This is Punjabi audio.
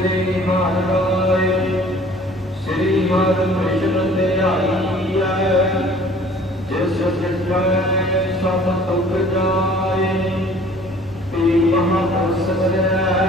ਸ੍ਰੀ ਮਹਾਰਾਜ ਸ੍ਰੀ ਮਦ ਕ੍ਰਿਸ਼ਨ ਦੇ ਆਈਐ ਜਿਸ ਜਿਤੈ ਸਭ ਤੁਕ ਜਾਏ ਤੇ ਮਹਾਂ ਸਤਿ